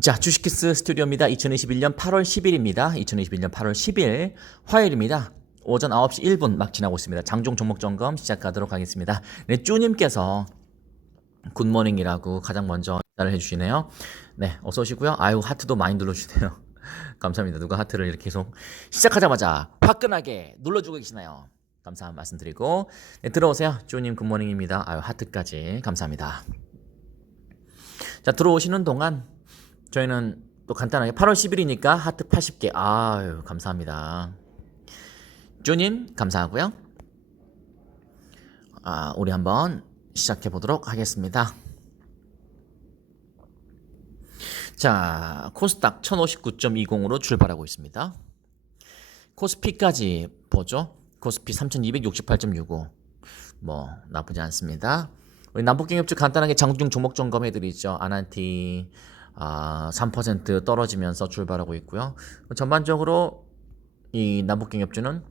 자, 주식키스 스튜디오입니다. 2021년 8월 10일입니다. 2021년 8월 10일 화요일입니다. 오전 9시 1분 막 지나고 있습니다. 장중 종목 점검 시작하도록 하겠습니다. 네, 쭈님께서 굿모닝이라고 가장 먼저 인사를 해주시네요. 네, 어서 오시고요. 아유, 하트도 많이 눌러주시네요. 감사합니다. 누가 하트를 이렇게 계속 시작하자마자 화끈하게 눌러주고 계시나요? 감사한 말씀 드리고, 네, 들어오세요. 쭈님 굿모닝입니다. 아유, 하트까지 감사합니다. 자, 들어오시는 동안 저희는 또 간단하게 8월 10일이니까 하트 80개. 아유, 감사합니다. 쭈님 감사하고요. 우리 한번 시작해 보도록 하겠습니다. 자, 코스닥 1059.20으로 출발하고 있습니다. 코스피까지 보죠. 코스피 3268.65. 뭐 나쁘지 않습니다. 우리 남북경협주 간단하게 장중 종목 점검해 드리죠. 아난티 3% 떨어지면서 출발하고 있고요. 전반적으로 이 남북경협주는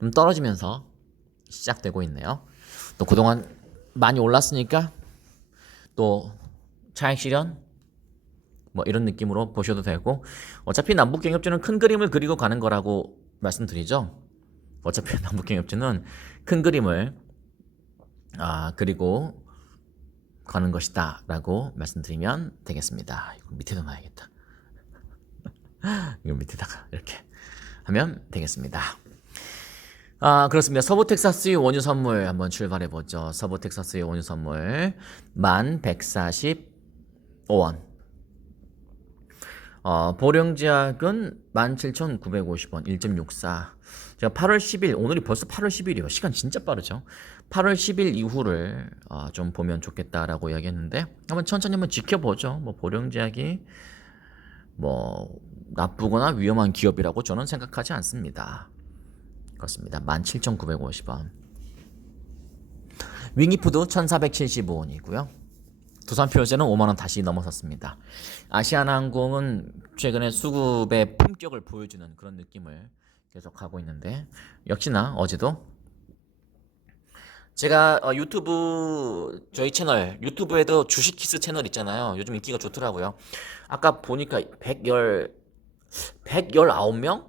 좀 떨어지면서 시작되고 있네요. 또 그동안 많이 올랐으니까 또 차익 실현 뭐 이런 느낌으로 보셔도 되고, 어차피 남북경협주는 큰 그림을 그리고 가는 거라고 말씀드리죠. 어차피 남북경협주는 큰 그림을 그리고 가는 것이다 라고 말씀드리면 되겠습니다. 이거 밑에다 놔야겠다. 이거 밑에다가 이렇게 하면 되겠습니다. 그렇습니다. 서부 텍사스의 원유 선물 한번 출발해 보죠. 서부 텍사스의 원유 선물 1145원. 보령제약은 17,950원 1.64. 제가 8월 10일, 오늘이 벌써 8월 10일이에요. 시간 진짜 빠르죠. 8월 10일 이후를 좀 보면 좋겠다라고 이야기했는데, 한번 천천히 한번 지켜보죠. 뭐 보령제약이 뭐 나쁘거나 위험한 기업이라고 저는 생각하지 않습니다. 그렇습니다. 17,950원. 윙이푸드 1,475원이고요. 두산표제는 5만원 다시 넘어섰습니다. 아시아나항공은 최근에 수급의 품격을 보여주는 그런 느낌을 계속 하고 있는데, 역시나 어제도 제가 유튜브 저희 채널 유튜브에도 주식키스 채널 있잖아요. 요즘 인기가 좋더라고요. 아까 보니까 119명?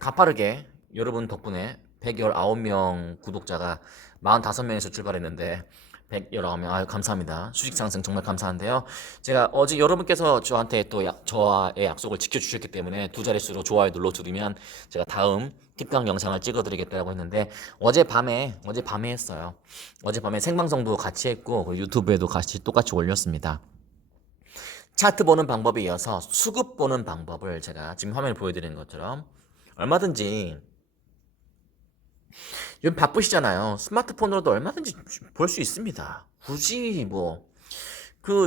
가파르게 여러분 덕분에 119명 구독자가 45명에서 출발했는데 119명, 아유 감사합니다. 수직 상승 정말 감사한데요. 제가 어제 여러분께서 저한테 또 저와의 약속을 지켜주셨기 때문에 두 자릿수로 좋아요 눌러주시면 제가 다음 팁강 영상을 찍어드리겠다고 했는데, 어젯밤에 했어요. 어젯밤에 생방송도 같이 했고 유튜브에도 같이 똑같이 올렸습니다. 차트 보는 방법에 이어서 수급 보는 방법을 제가 지금 화면에 보여드리는 것처럼 얼마든지, 요즘 바쁘시잖아요. 스마트폰으로도 얼마든지 볼 수 있습니다. 굳이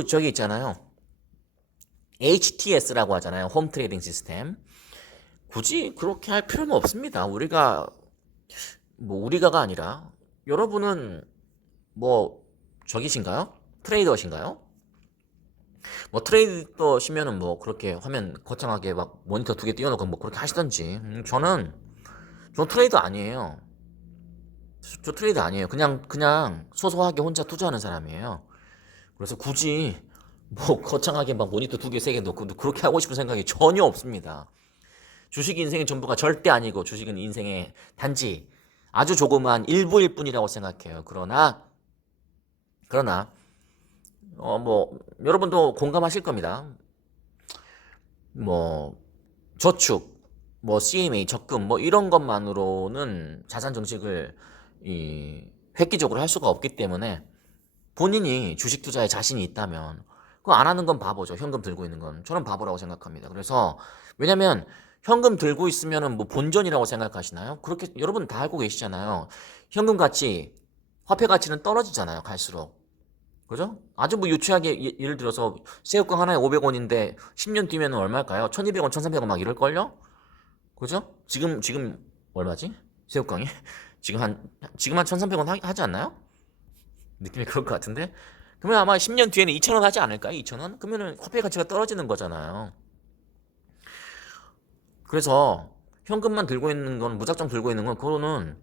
저기 있잖아요. HTS라고 하잖아요. 홈 트레이딩 시스템. 굳이 그렇게 할 필요는 없습니다. 우리가가 아니라 여러분은 저기신가요? 트레이더신가요? 트레이더시면은 그렇게 화면 거창하게 막 모니터 2개 띄워놓고 그렇게 하시던지. 전 트레이더 아니에요. 저 트레이더 아니에요. 그냥 소소하게 혼자 투자하는 사람이에요. 그래서 굳이 거창하게 막 모니터 2개, 3개 놓고 그렇게 하고 싶은 생각이 전혀 없습니다. 주식이 인생의 전부가 절대 아니고, 주식은 인생의 단지 아주 조그만 일부일 뿐이라고 생각해요. 그러나 여러분도 공감하실 겁니다. 저축, CMA, 적금 이런 것만으로는 자산 정책을 획기적으로 할 수가 없기 때문에, 본인이 주식 투자에 자신이 있다면 그거 안 하는 건 바보죠. 현금 들고 있는 건 저는 바보라고 생각합니다. 그래서 왜냐면 현금 들고 있으면은 본전이라고 생각하시나요? 그렇게 여러분 다 알고 계시잖아요. 현금 가치, 화폐 가치는 떨어지잖아요, 갈수록. 그죠? 아주 유치하게 예를 들어서 새우깡 하나에 500원인데 10년 뒤면 얼마일까요? 1200원, 1300원 막 이럴걸요? 그죠? 지금 얼마지? 새우깡이? 지금 한 1300원 하지 않나요? 느낌이 그럴 것 같은데? 그러면 아마 10년 뒤에는 2000원 하지 않을까요? 2000원? 그러면은 화폐 가치가 떨어지는 거잖아요. 그래서 현금만 들고 있는 건, 무작정 들고 있는 건, 그거는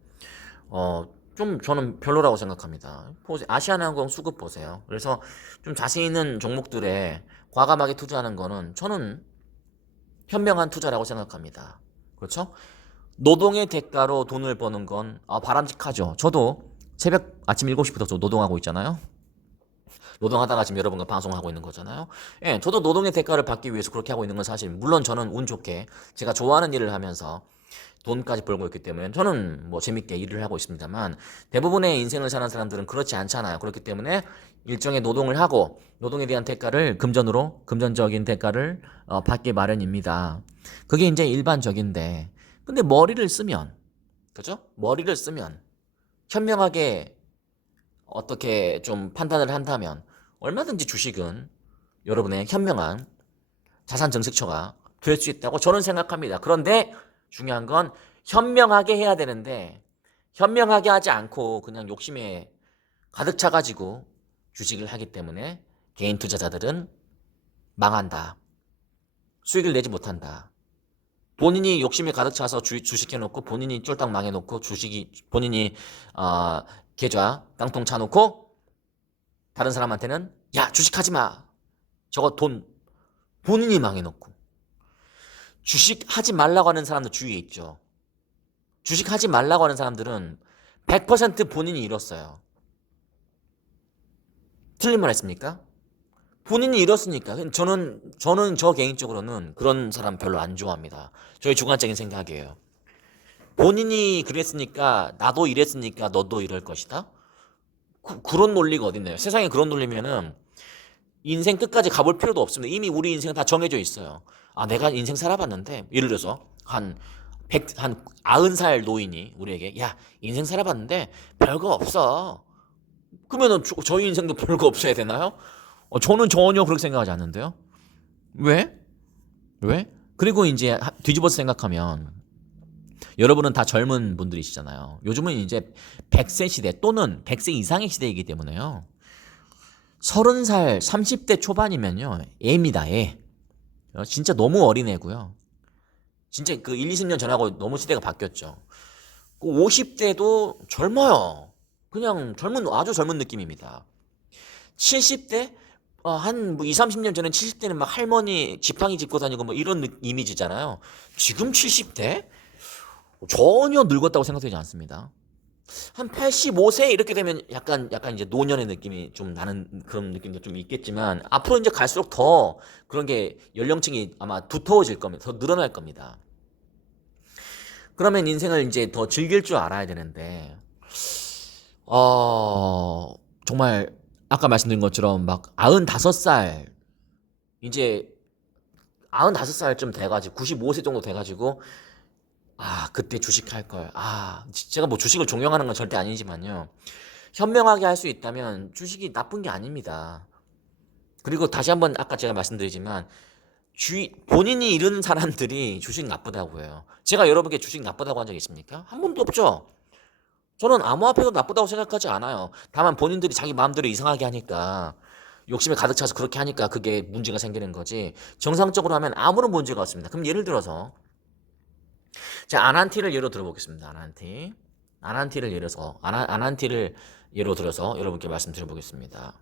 좀 저는 별로라고 생각합니다. 아시아나항공 수급 보세요. 그래서 좀 자신 있는 종목들에 과감하게 투자하는 거는 저는 현명한 투자라고 생각합니다. 그렇죠? 노동의 대가로 돈을 버는 건 바람직하죠. 저도 새벽 아침 7시부터 저 노동하고 있잖아요. 노동하다가 지금 여러분과 방송하고 있는 거잖아요. 예, 저도 노동의 대가를 받기 위해서 그렇게 하고 있는 건 사실, 물론 저는 운 좋게 제가 좋아하는 일을 하면서 돈까지 벌고 있기 때문에 저는 뭐 재밌게 일을 하고 있습니다만, 대부분의 인생을 사는 사람들은 그렇지 않잖아요. 그렇기 때문에 일정의 노동을 하고 노동에 대한 대가를 금전적인 대가를 받기 마련입니다. 그게 이제 일반적인데, 근데 머리를 쓰면, 그죠? 머리를 쓰면 현명하게 어떻게 좀 판단을 한다면 얼마든지 주식은 여러분의 현명한 자산 증식처가 될 수 있다고 저는 생각합니다. 그런데 중요한 건 현명하게 해야 되는데, 현명하게 하지 않고 그냥 욕심에 가득 차가지고 주식을 하기 때문에 개인 투자자들은 망한다. 수익을 내지 못한다. 본인이 욕심에 가득 차서 주식 해놓고 본인이 쫄딱 망해놓고 본인이 계좌 깡통 차놓고 다른 사람한테는 야 주식하지 마. 저거 돈 본인이 망해놓고. 주식하지 말라고 하는 사람들 주위에 있죠. 주식하지 말라고 하는 사람들은 100% 본인이 잃었어요. 틀린 말 했습니까? 본인이 잃었으니까. 저는 저 개인적으로는 그런 사람 별로 안 좋아합니다. 저의 주관적인 생각이에요. 본인이 그랬으니까 나도 이랬으니까 너도 이럴 것이다. 그런 논리가 어딨나요? 세상에 그런 논리면은 인생 끝까지 가볼 필요도 없습니다. 이미 우리 인생은 다 정해져 있어요. 내가 인생 살아봤는데, 예를 들어서 한 90살 노인이 우리에게 야 인생 살아봤는데 별거 없어. 그러면은 저희 인생도 별거 없어야 되나요? 저는 전혀 그렇게 생각하지 않는데요. 왜? 왜? 그리고 이제 뒤집어서 생각하면 여러분은 다 젊은 분들이시잖아요. 요즘은 이제 100세 시대 또는 100세 이상의 시대이기 때문에요. 30살, 30대 초반이면요. 애입니다, 애. 진짜 너무 어린애고요. 진짜 그 1, 20년 전하고 너무 시대가 바뀌었죠. 50대도 젊어요. 그냥 아주 젊은 느낌입니다. 70대? 한 2, 30년 전엔 70대는 막 할머니 지팡이 짚고 다니고 뭐 이런 이미지잖아요. 지금 70대? 전혀 늙었다고 생각되지 않습니다. 한 85세 이렇게 되면 약간 이제 노년의 느낌이 좀 나는 그런 느낌도 좀 있겠지만, 앞으로 이제 갈수록 더 그런 게 연령층이 아마 두터워질 겁니다. 더 늘어날 겁니다. 그러면 인생을 이제 더 즐길 줄 알아야 되는데, 정말 아까 말씀드린 것처럼 막 95살, 이제 95살쯤 돼가지고 95세 정도 돼가지고 그때 주식할 걸. 제가 뭐 주식을 종용하는 건 절대 아니지만요. 현명하게 할 수 있다면 주식이 나쁜 게 아닙니다. 그리고 다시 한번 아까 제가 말씀드리지만 본인이 이르는 사람들이 주식 나쁘다고 해요. 제가 여러분께 주식 나쁘다고 한 적 있습니까? 한 번도 없죠. 저는 암호화폐도 나쁘다고 생각하지 않아요. 다만 본인들이 자기 마음대로 이상하게 하니까, 욕심에 가득 차서 그렇게 하니까 그게 문제가 생기는 거지, 정상적으로 하면 아무런 문제가 없습니다. 그럼 예를 들어서 자, 아난티를 예로 들어보겠습니다. 아난티를 예로 들어서 여러분께 말씀드려보겠습니다.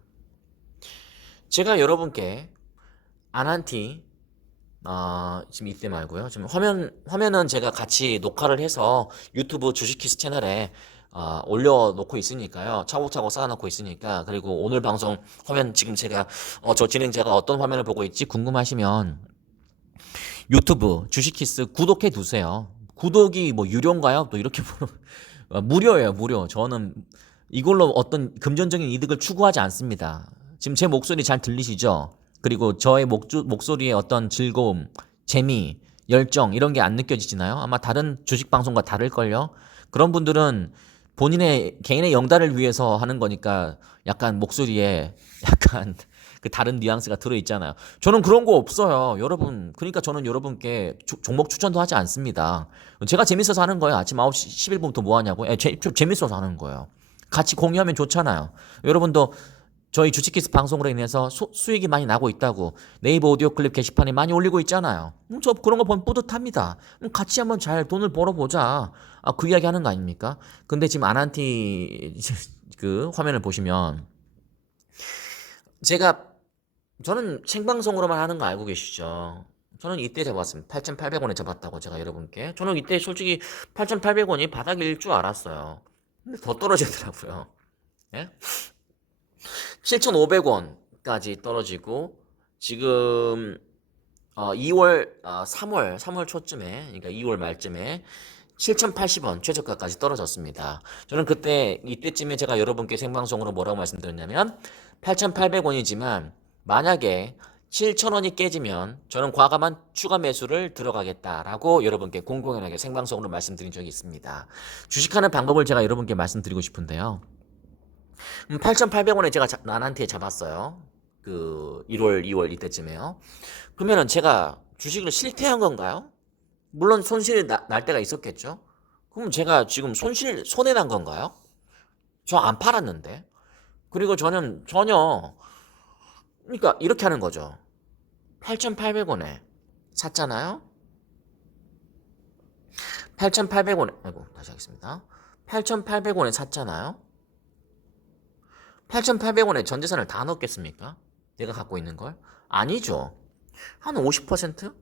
제가 여러분께 아난티 지금 이때 말고요. 지금 화면은 제가 같이 녹화를 해서 유튜브 주식키스 채널에 올려놓고 있으니까요. 차곡차곡 쌓아놓고 있으니까. 그리고 오늘 방송 화면 지금 제가 저 진행자가 어떤 화면을 보고 있지 궁금하시면 유튜브 주식키스 구독해 두세요. 구독이 뭐 유료인가요? 또 이렇게 무료예요, 무료. 저는 이걸로 어떤 금전적인 이득을 추구하지 않습니다. 지금 제 목소리 잘 들리시죠? 그리고 저의 목소리의 어떤 즐거움, 재미, 열정 이런 게 안 느껴지시나요? 아마 다른 주식 방송과 다를걸요? 그런 분들은 본인의 개인의 영달을 위해서 하는 거니까 약간 목소리에 약간 그 다른 뉘앙스가 들어있잖아요. 저는 그런 거 없어요, 여러분. 그러니까 저는 여러분께 종목 추천도 하지 않습니다. 제가 재밌어서 하는 거예요. 아침 9시 11분부터 뭐 하냐고? 재밌어서 하는 거예요. 같이 공유하면 좋잖아요. 여러분도 저희 주식키스 방송으로 인해서 수익이 많이 나고 있다고 네이버 오디오 클립 게시판에 많이 올리고 있잖아요. 저 그런 거 보면 뿌듯합니다. 같이 한번 잘 돈을 벌어보자. 그 이야기 하는 거 아닙니까? 근데 지금 아난티 그 화면을 보시면 제가 저는 생방송으로만 하는 거 알고 계시죠? 저는 이때 잡았습니다. 8,800원에 잡았다고 제가 여러분께. 저는 이때 솔직히 8,800원이 바닥일 줄 알았어요. 근데 더 떨어지더라고요. 예? 7,500원까지 떨어지고 지금 3월 초쯤에, 그러니까 2월 말쯤에 7,080원 최저가까지 떨어졌습니다. 저는 이때쯤에 제가 여러분께 생방송으로 뭐라고 말씀드렸냐면 8,800원이지만 만약에 7,000원이 깨지면 저는 과감한 추가 매수를 들어가겠다라고 여러분께 공공연하게 생방송으로 말씀드린 적이 있습니다. 주식하는 방법을 제가 여러분께 말씀드리고 싶은데요. 8,800원에 제가 나한테 잡았어요. 그 1월, 2월 이때쯤에요. 그러면은 제가 주식을 실패한 건가요? 물론 손실이 날 때가 있었겠죠. 그럼 제가 지금 손해 난 건가요? 저 안 팔았는데. 그리고 저는 전혀, 그러니까 이렇게 하는 거죠. 8,800원에 샀잖아요. 8,800원에, 아이고, 다시 하겠습니다. 8,800원에 샀잖아요. 8,800원에 전 재산을 다 넣겠습니까? 내가 갖고 있는 걸? 아니죠. 한 50%?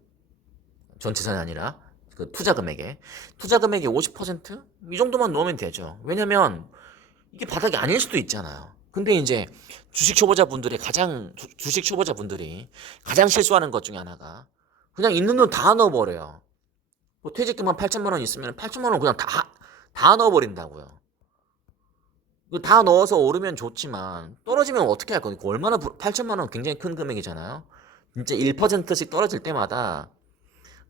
전 재산이 아니라 그 투자 금액의 50%? 이 정도만 넣으면 되죠. 왜냐면 이게 바닥이 아닐 수도 있잖아요. 근데 이제 주식 초보자분들이 가장 실수하는 것 중에 하나가 그냥 있는 돈 다 넣어버려요. 뭐 퇴직금만 8천만 원 있으면 8천만 원 그냥 다 넣어버린다고요. 다 넣어서 오르면 좋지만 떨어지면 어떻게 할 거니까 8천만 원 굉장히 큰 금액이잖아요. 진짜 1%씩 떨어질 때마다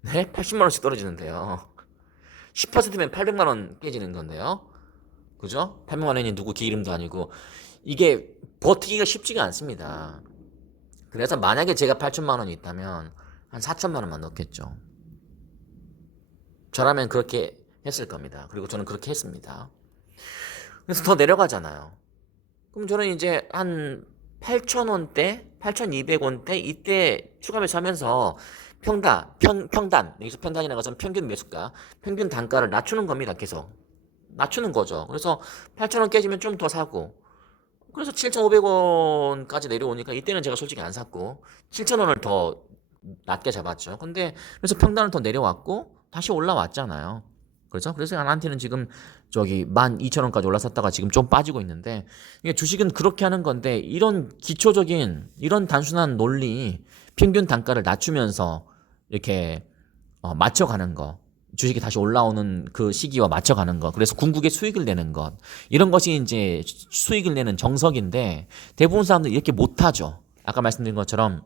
네? 80만 원씩 떨어지는데요. 10%면 800만 원 깨지는 건데요. 그죠? 800만 원이 누구 기름도 아니고 이게 버티기가 쉽지가 않습니다. 그래서 만약에 제가 8천만 원이 있다면 한 4천만 원만 넣겠죠. 저라면 그렇게 했을 겁니다. 그리고 저는 그렇게 했습니다. 그래서 더 내려가잖아요. 그럼 저는 이제 한 8,000원대, 8,200원대 이때 추가 매수하면서 평단, 여기서 평단이라는 것은 평균 매수가, 평균 단가를 낮추는 겁니다. 계속 낮추는 거죠. 그래서 8,000원 깨지면 좀 더 사고, 그래서 7,500원까지 내려오니까 이때는 제가 솔직히 안 샀고 7,000원을 더 낮게 잡았죠. 근데 그래서 평단을 더 내려왔고 다시 올라왔잖아요. 그렇죠? 그래서 나한테는 지금 저기 12,000원까지 올라섰다가 지금 좀 빠지고 있는데 이게 주식은 그렇게 하는 건데 이런 기초적인 이런 단순한 논리 평균 단가를 낮추면서 이렇게 맞춰가는 거 주식이 다시 올라오는 그 시기와 맞춰가는 것 그래서 궁극의 수익을 내는 것 이런 것이 이제 수익을 내는 정석인데 대부분 사람들이 이렇게 못하죠. 아까 말씀드린 것처럼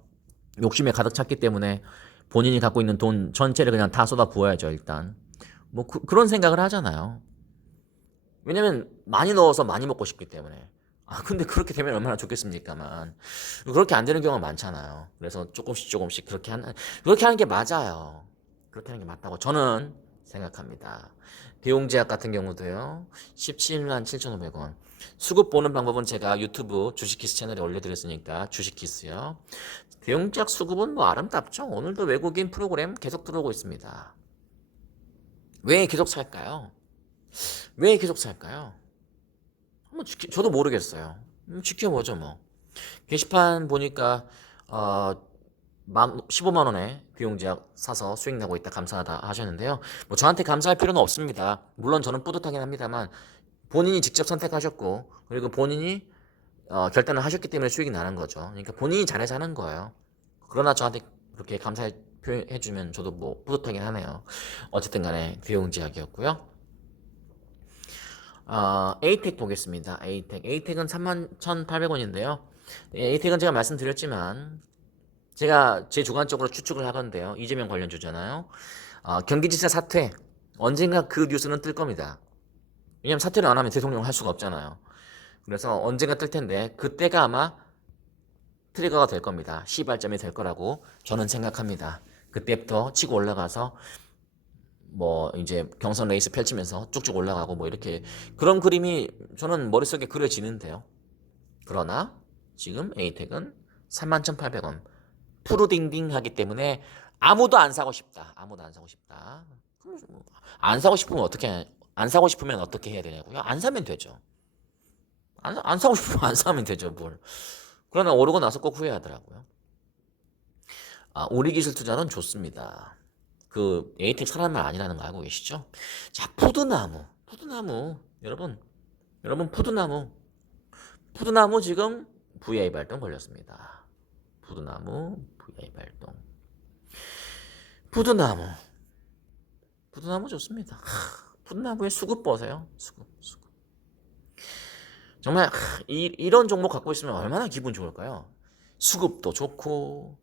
욕심에 가득 찼기 때문에 본인이 갖고 있는 돈 전체를 그냥 다 쏟아 부어야죠. 일단 뭐 그런 생각을 하잖아요. 왜냐면 많이 넣어서 많이 먹고 싶기 때문에. 근데 그렇게 되면 얼마나 좋겠습니까만. 그렇게 안 되는 경우가 많잖아요. 그래서 조금씩 그렇게 하는 게 맞아요. 그렇게 하는 게 맞다고 저는 생각합니다. 대웅제약 같은 경우도요. 17만 7,500원. 수급 보는 방법은 제가 유튜브 주식키스 채널에 올려드렸으니까 주식키스요. 대웅제약 수급은 뭐 아름답죠. 오늘도 외국인 프로그램 계속 들어오고 있습니다. 왜 계속 살까요? 왜 계속 살까요? 저도 모르겠어요. 지켜보죠 뭐. 게시판 보니까 15만 원에 비용제약 사서 수익 나고 있다 감사하다 하셨는데요. 뭐 저한테 감사할 필요는 없습니다. 물론 저는 뿌듯하긴 합니다만 본인이 직접 선택하셨고 그리고 본인이 결단을 하셨기 때문에 수익이 나는 거죠. 그러니까 본인이 잘해서 하는 거예요. 그러나 저한테 그렇게 감사해 표현해주면 저도 뭐 뿌듯하긴 하네요. 어쨌든 간에 비용제약이었고요. 에이텍 보겠습니다. 에이텍은 31,800원인데요. 에이텍은 제가 말씀드렸지만 제가 제 주관적으로 추측을 하건데요. 이재명 관련주잖아요. 경기지사 사퇴 언젠가 그 뉴스는 뜰 겁니다. 왜냐면 사퇴를 안 하면 대통령 할 수가 없잖아요. 그래서 언젠가 뜰 텐데 그때가 아마 트리거가 될 겁니다. 시발점이 될 거라고 저는 생각합니다. 그때부터 치고 올라가서 뭐 이제 경선 레이스 펼치면서 쭉쭉 올라가고 뭐 이렇게 그런 그림이 저는 머릿속에 그려지는데요. 그러나 지금 에이텍은 31,800원 푸르딩딩 하기 때문에 아무도 안 사고 싶다. 안 사고 싶으면 안 사고 싶으면 어떻게 해야 되냐고요? 안 사면 되죠. 안 사고 싶으면 안 사면 되죠, 뭘. 그러나 오르고 나서 꼭 후회하더라고요. 우리 기술 투자는 좋습니다. 그 에이텍 사람 말 아니라는 거 알고 계시죠? 자, 푸드나무. 여러분 푸드나무 지금 VI 발동 걸렸습니다. 푸드나무 VI 발동. 푸드나무 좋습니다. 푸드나무에 수급 보세요. 수급. 정말 이런 종목 갖고 있으면 얼마나 기분 좋을까요? 수급도 좋고.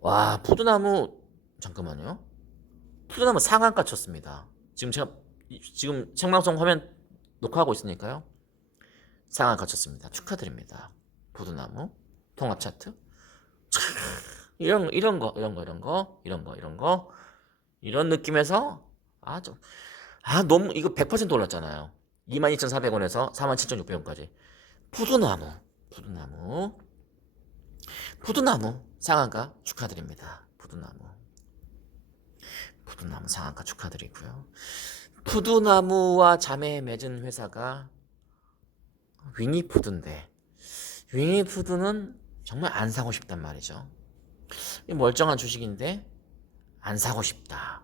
와, 푸드나무 잠깐만요. 푸드나무 상한가 쳤습니다. 지금 생방송 화면 녹화하고 있으니까요. 상한가 쳤습니다. 축하드립니다. 푸드나무 통합 차트. 이런 거 이런 느낌에서 너무 이거 100% 올랐잖아요. 22,400원에서 47,600원까지. 푸드나무 상한가 축하드립니다. 푸드나무 상한가 축하드리고요. 푸드나무와 자매 맺은 회사가 위니푸드인데, 위니푸드는 정말 안 사고 싶단 말이죠. 멀쩡한 주식인데 안 사고 싶다.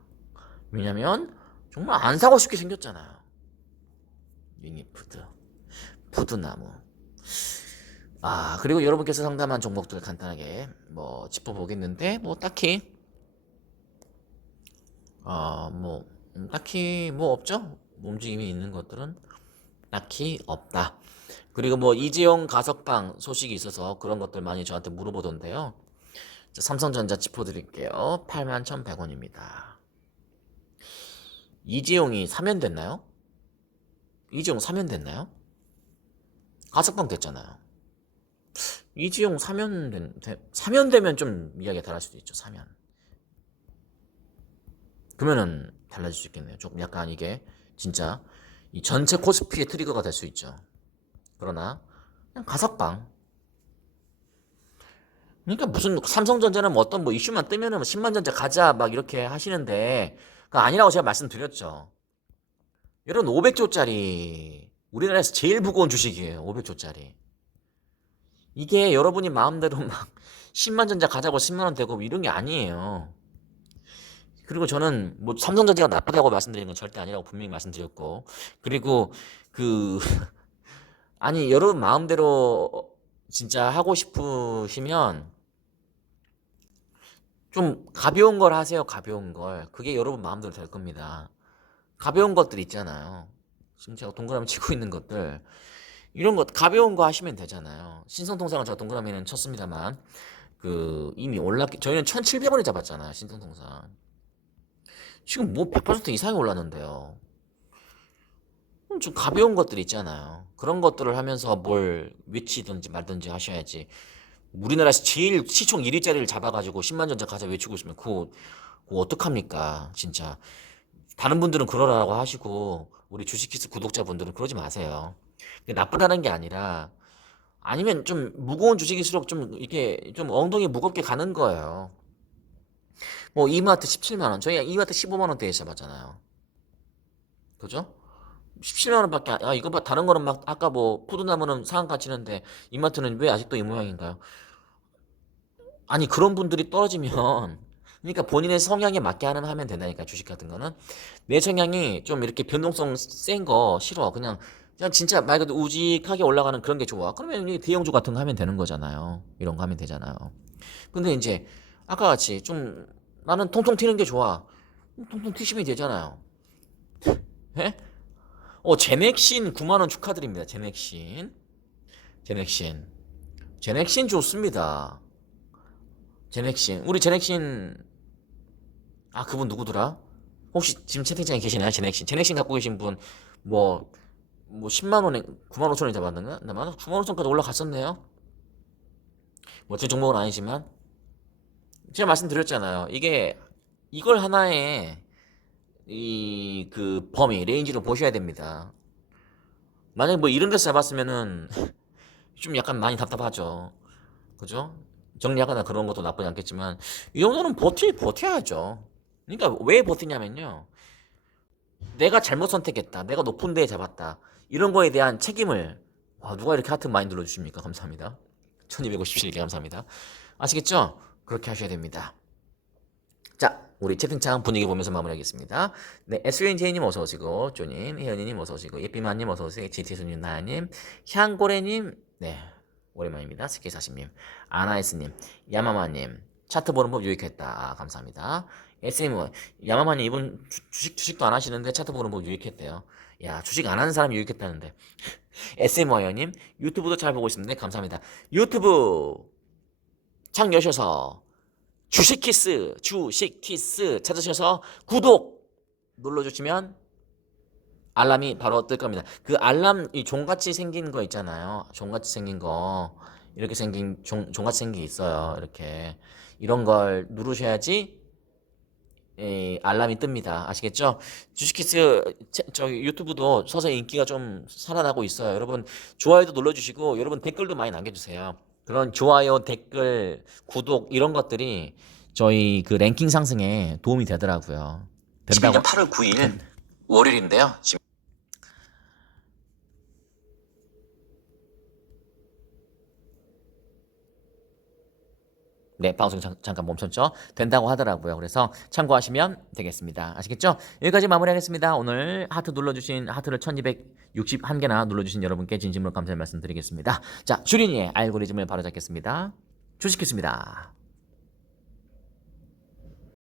왜냐면 정말 안 사고 싶게 생겼잖아요. 위니푸드, 푸드나무. 그리고 여러분께서 상담한 종목들 간단하게 짚어보겠는데, 딱히 없죠? 움직임이 있는 것들은 딱히 없다. 그리고 이재용 가석방 소식이 있어서 그런 것들 많이 저한테 물어보던데요. 삼성전자 짚어드릴게요. 81,100원입니다. 이재용이 사면됐나요? 이재용 사면됐나요? 가석방 됐잖아요. 이재용 사면되면 좀 이야기가 달라질 수도 있죠. 사면. 그러면은 달라질 수 있겠네요. 조금 약간 이게 진짜 이 전체 코스피의 트리거가 될 수 있죠. 그러나 그냥 가석방. 그러니까 무슨 삼성전자는 어떤 이슈만 뜨면은 10만전자 가자 막 이렇게 하시는데 그거 아니라고 제가 말씀드렸죠. 여러분 500조짜리 우리나라에서 제일 무거운 주식이에요. 500조짜리. 이게 여러분이 마음대로 막 10만전자 가자고 10만원 되고 이런 게 아니에요. 그리고 저는 삼성전자가 나쁘다고 말씀드리는 건 절대 아니라고 분명히 말씀드렸고, 그리고 아니 여러분 마음대로 진짜 하고 싶으시면 좀 가벼운 걸 하세요. 가벼운 걸. 그게 여러분 마음대로 될 겁니다. 가벼운 것들 있잖아요. 지금 제가 동그라미 치고 있는 것들, 이런 것 가벼운 거 하시면 되잖아요. 신성통상은 제가 동그라미는 쳤습니다만 이미 저희는 1,700원에 잡았잖아요. 신성통상. 지금 100% 이상이 올랐는데요. 좀 가벼운 것들 있잖아요. 그런 것들을 하면서 뭘 외치든지 말든지 하셔야지. 우리나라에서 제일 시총 1위짜리를 잡아가지고 10만전자 가자 외치고 있으면 그거 어떡합니까? 진짜. 다른 분들은 그러라고 하시고 우리 주식키스 구독자분들은 그러지 마세요. 나쁘다는 게 아니라, 아니면 좀 무거운 주식일수록 좀 이렇게 좀 엉덩이 무겁게 가는 거예요. 이마트 17만원, 저희가 이마트 15만원대에 잡았잖아요. 그죠? 17만원밖에 이거 봐. 다른 거는 아까 푸드나무는 상한가 치는데 이마트는 왜 아직도 이 모양인가요? 아니, 그런 분들이 떨어지면 그러니까 본인의 성향에 맞게 하면 된다니까. 주식 같은 거는 내 성향이 좀 이렇게 변동성 센 거 싫어. 그냥 진짜 말 그대로 우직하게 올라가는 그런 게 좋아. 그러면 대형주 같은 거 하면 되는 거잖아요. 이런 거 하면 되잖아요. 근데 이제 아까 같이 좀 나는 통통 튀는 게 좋아. 통통 튀시면 되잖아요. 예? 제넥신 9만원 축하드립니다. 제넥신 좋습니다. 우리 제넥신, 그분 누구더라? 혹시 지금 채팅창에 계시나요? 제넥신 갖고 계신 분, 10만원에 9만 5천원이 잡았는가? 나 9만 5천원까지 올라갔었네요? 제 종목은 아니지만. 제가 말씀드렸잖아요. 이걸 하나의 범위, 레인지로 보셔야 됩니다. 만약에 이런 데서 잡았으면은 좀 약간 많이 답답하죠. 그죠? 정리하거나 그런 것도 나쁘지 않겠지만 이 정도는 버텨야죠. 그러니까 왜 버티냐면요. 내가 잘못 선택했다. 내가 높은 데에 잡았다. 이런 거에 대한 책임을 누가 이렇게 하트 많이 눌러주십니까? 감사합니다. 1257개 감사합니다. 아시겠죠? 그렇게 하셔야 됩니다. 자, 우리 채팅창 분위기 보면서 마무리하겠습니다. 네, SUNJ님 어서오시고, 쪼님, 혜연이님 어서오시고, 예삐만님 어서오세요, GTS님, 나야님, 향고래님, 네, 오랜만입니다. 스케40님, 아나이스님, 야마마님, 차트 보는 법 유익했다. 감사합니다. SM, 야마마님 이분 주식도 안 하시는데 차트 보는 법 유익했대요. 야, 주식 안 하는 사람이 유익했다는데. SM워여님, 유튜브도 잘 보고 있습니다. 감사합니다. 유튜브 창 여셔서 주식키스 찾으셔서 구독 눌러주시면 알람이 바로 뜰 겁니다. 그 알람, 이 종같이 생긴 거 있잖아요. 종같이 생긴 거. 이렇게 생긴, 종같이 생긴 게 있어요. 이렇게. 이런 걸 누르셔야지, 알람이 뜹니다. 아시겠죠? 주식키스, 유튜브도 서서히 인기가 좀 살아나고 있어요. 여러분, 좋아요도 눌러주시고, 여러분 댓글도 많이 남겨주세요. 그런 좋아요, 댓글, 구독, 이런 것들이 저희 그 랭킹 상승에 도움이 되더라고요. 11년 8월 9일 월요일인데요. 지금 네, 방송 잠깐 멈췄죠? 된다고 하더라고요. 그래서 참고하시면 되겠습니다. 아시겠죠? 여기까지 마무리하겠습니다. 오늘 하트 눌러주신, 하트를 1261개나 눌러주신 여러분께 진심으로 감사의 말씀 드리겠습니다. 자, 주린이의 알고리즘을 바로잡겠습니다. 주식했습니다.